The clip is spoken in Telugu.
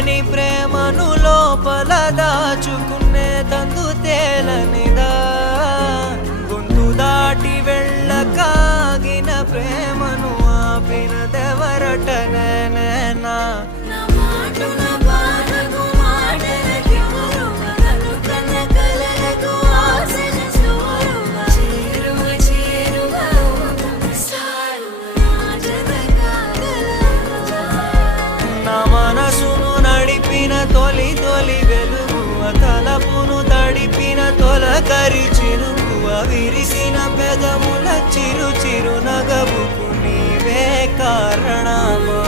తెలియని ప్రేమను లోపల దాచుకునే తందు తేలనిదా గొంతు దాటి వెళ్ళకాగిన ప్రేమను ఆపినదెవరటనేనా మనసును నడిపిన తొలి తొలి వెలుగువ తలపును తడిపిన తొలకరి చిరుకువ విరిసిన పెదముల చిరు చిరు నగవుకు నీవే కారణమా